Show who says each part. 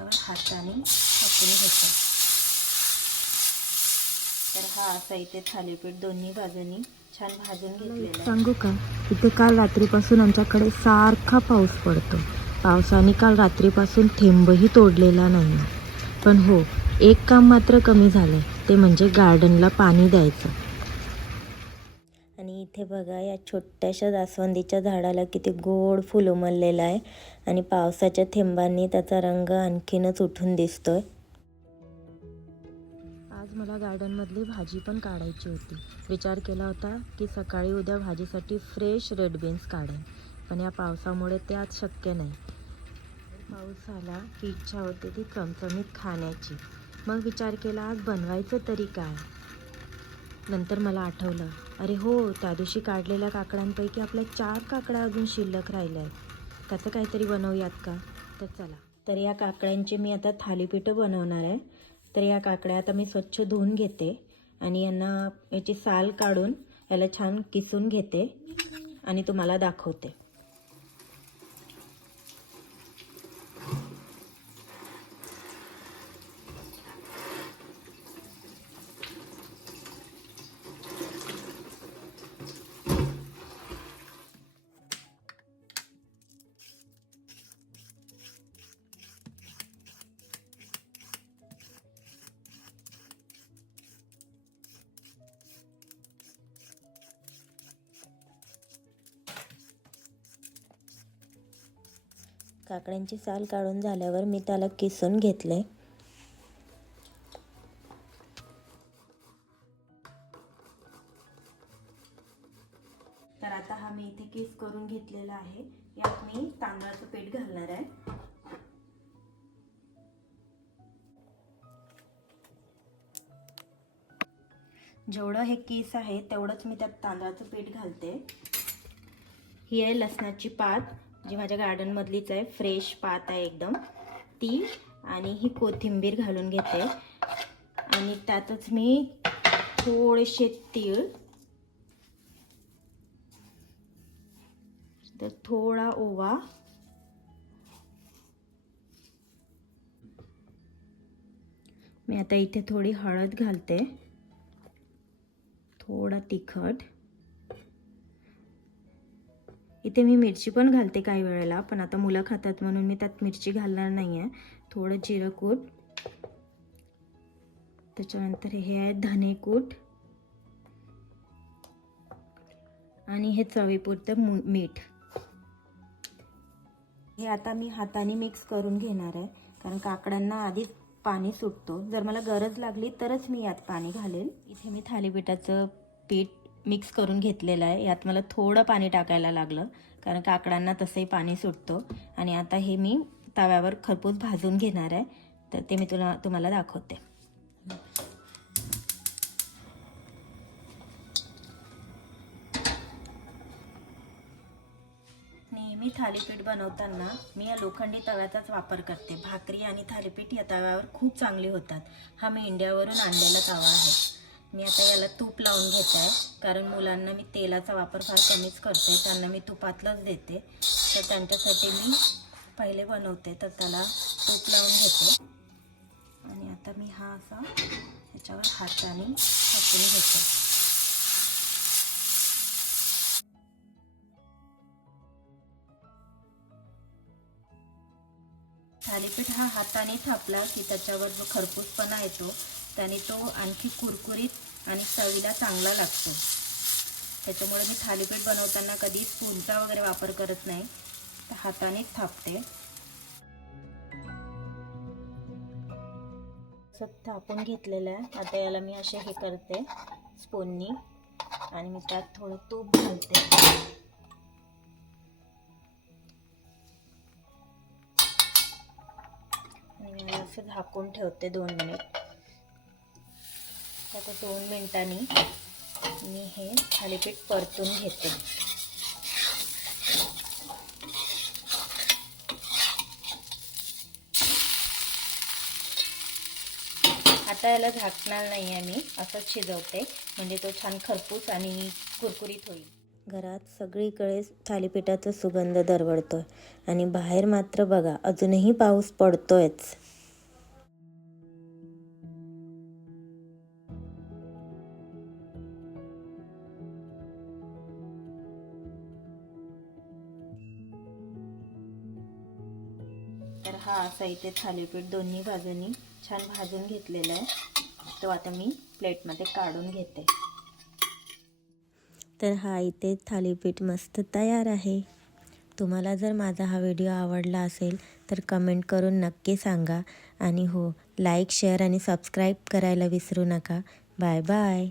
Speaker 1: याच्यावर हाताने टाकून घेतो तर हा असा इथे थालीपीठ दोन्ही बाजूनी छान भाजून घेतलेला
Speaker 2: सांगू का? इथे काल रात्रीपासून आमच्याकडे सारखा पाऊस पडतो. पावसाने काल रात्रीपासून थेंबही तोडलेला नाही. पण हो एक काम मात्र कमी झालं ते म्हणजे गार्डनला पाणी द्यायचं.
Speaker 1: इथे बघा या छोट्याशा जास्वंदीच्या झाडाला किती गोड फुल उमललेलं आहे आणि पावसाच्या थेंबांनी त्याचा रंग आणखीनच उठून दिसतोय.
Speaker 2: आज मला गार्डनमधली भाजी पण काढायची होती. विचार केला होता की सकाळी उद्या भाजीसाठी फ्रेश रेड बीन्स काढेन पण या पावसामुळे ते आज शक्य नाही. पाऊस आला की इच्छा होते ती चमचमीत खाण्याची. मग विचार केला आज बनवायचं तरी काय? नंतर मला आठवलं अरे हो त्या दिवशी काढलेल्या काकड्यांपैकी आपल्या चार काकड्या अजून शिल्लक राहिल्या आहेत. त्याचं काहीतरी बनवूयात का? तर चला.
Speaker 1: तर या काकड्यांचे मी आता थालीपीठं बनवणार आहे. तर या काकड्या आता मी स्वच्छ धुवून घेते आणि यांना याची साल काढून याला छान किसून घेते आणि तुम्हाला दाखवते. काकड्यांची साल काढून झाल्यावर मी त्याला किसून घेतले. तर आता हा मी इथे किस करून घेतलेला आहे. यात मी तांदळाचं पीठ घालणार आहे. जेवढं हे किस आहे तेवढंच मी त्यात तांदळाचं पीठ घालते. ही आहे लसणाची पात. जी माझ्या गार्डनमधलीच आहे फ्रेश पात आहे एकदम. ती आणि ही कोथिंबीर घालून घेते. आणि त्यातच मी थोडेसे तीळ. तर थोडा ओवा. मी आता इथे थोडी हळद घालते. थोडा तिखट. इथे मी मिरची पण घालते काही वेळेला पण आता मुलं खातात म्हणून मी त्यात मिरची घालणार नाही आहे थोडं जिरंकूट त्याच्यानंतर हे आहे धनेकूट आणि हे चवीपुरतं मु मीठ. हे आता मी हाताने मिक्स करून घेणार आहे कारण काकड्यांना आधीच पाणी सुटतो. जर मला गरज लागली तरच मी यात पाणी घालेल इथे मी थालीपीठाचं पीठ मिक्स करून घेतलेलं आहे. यात मला थोडं पाणी टाकायला लागलं कारण काकडांना तसंही पाणी सुटतो. आणि आता हे मी तव्यावर खरपूस भाजून घेणार आहे. तर ते मी तुला तुम्हाला दाखवते. नेहमी थालीपीठ बनवताना मी या लोखंडी तव्याचाच वापर करते. भाकरी आणि थालीपीठ या तव्यावर खूप चांगली होतात. हा मी इंडियावरून आणलेला तवा आहे. मी आता याला तूप लावून घेत आहे कारण मुलांना मी तेलाचा वापर फार कमीच करते त्यांना मी तुपातलंच देते. तर त्यांच्यासाठी मी पहिले बनवते तर त्याला तूप लावून घेते. आणि आता मी हा असा ह्याच्यावर हाताने टाकून घेते. थालीपीठ हा हाताने थापला की त्याच्यावर जो खरपूसपणा येतो त्याने तो आणखी कुरकुरीत आणि चवीला चांगला लागतो. त्याच्यामुळे मी थालीपीठ बनवताना कधी स्पूनचा वगैरे वापर करत नाही. तर हातानेच थापते. थापून घेतलेलं आहे. आता याला मी असे हे करते स्पूननी. आणि मी त्यात थोडं तूप घालते. आणि मी असं झाकून ठेवते दोन मिनिट आता दोन मिनटांनी मी हे थालीपीठ परतून घेते. आता याला झाकणार नाही आहे मी असंच शिजवते. म्हणजे तो छान खरपूस आणि कुरकुरीत होईल. घरात सगळीकडे थालीपीठाचा सुगंध दरवळतोय. आणि बाहेर मात्र बघा अजूनही पाऊस पडतोयच. तर हा असा इथे थालीपीठ दोन्ही बाजूनी छान भाजून घेतलेला आहे. तो आता मी प्लेटमध्ये काढून घेते.
Speaker 2: तर हा इथे थालीपीठ मस्त तयार आहे. तुम्हाला जर माझा हा व्हिडिओ आवडला असेल तर कमेंट करून नक्की सांगा. आणि हो लाईक शेअर आणि सबस्क्राईब करायला विसरू नका. Bye bye.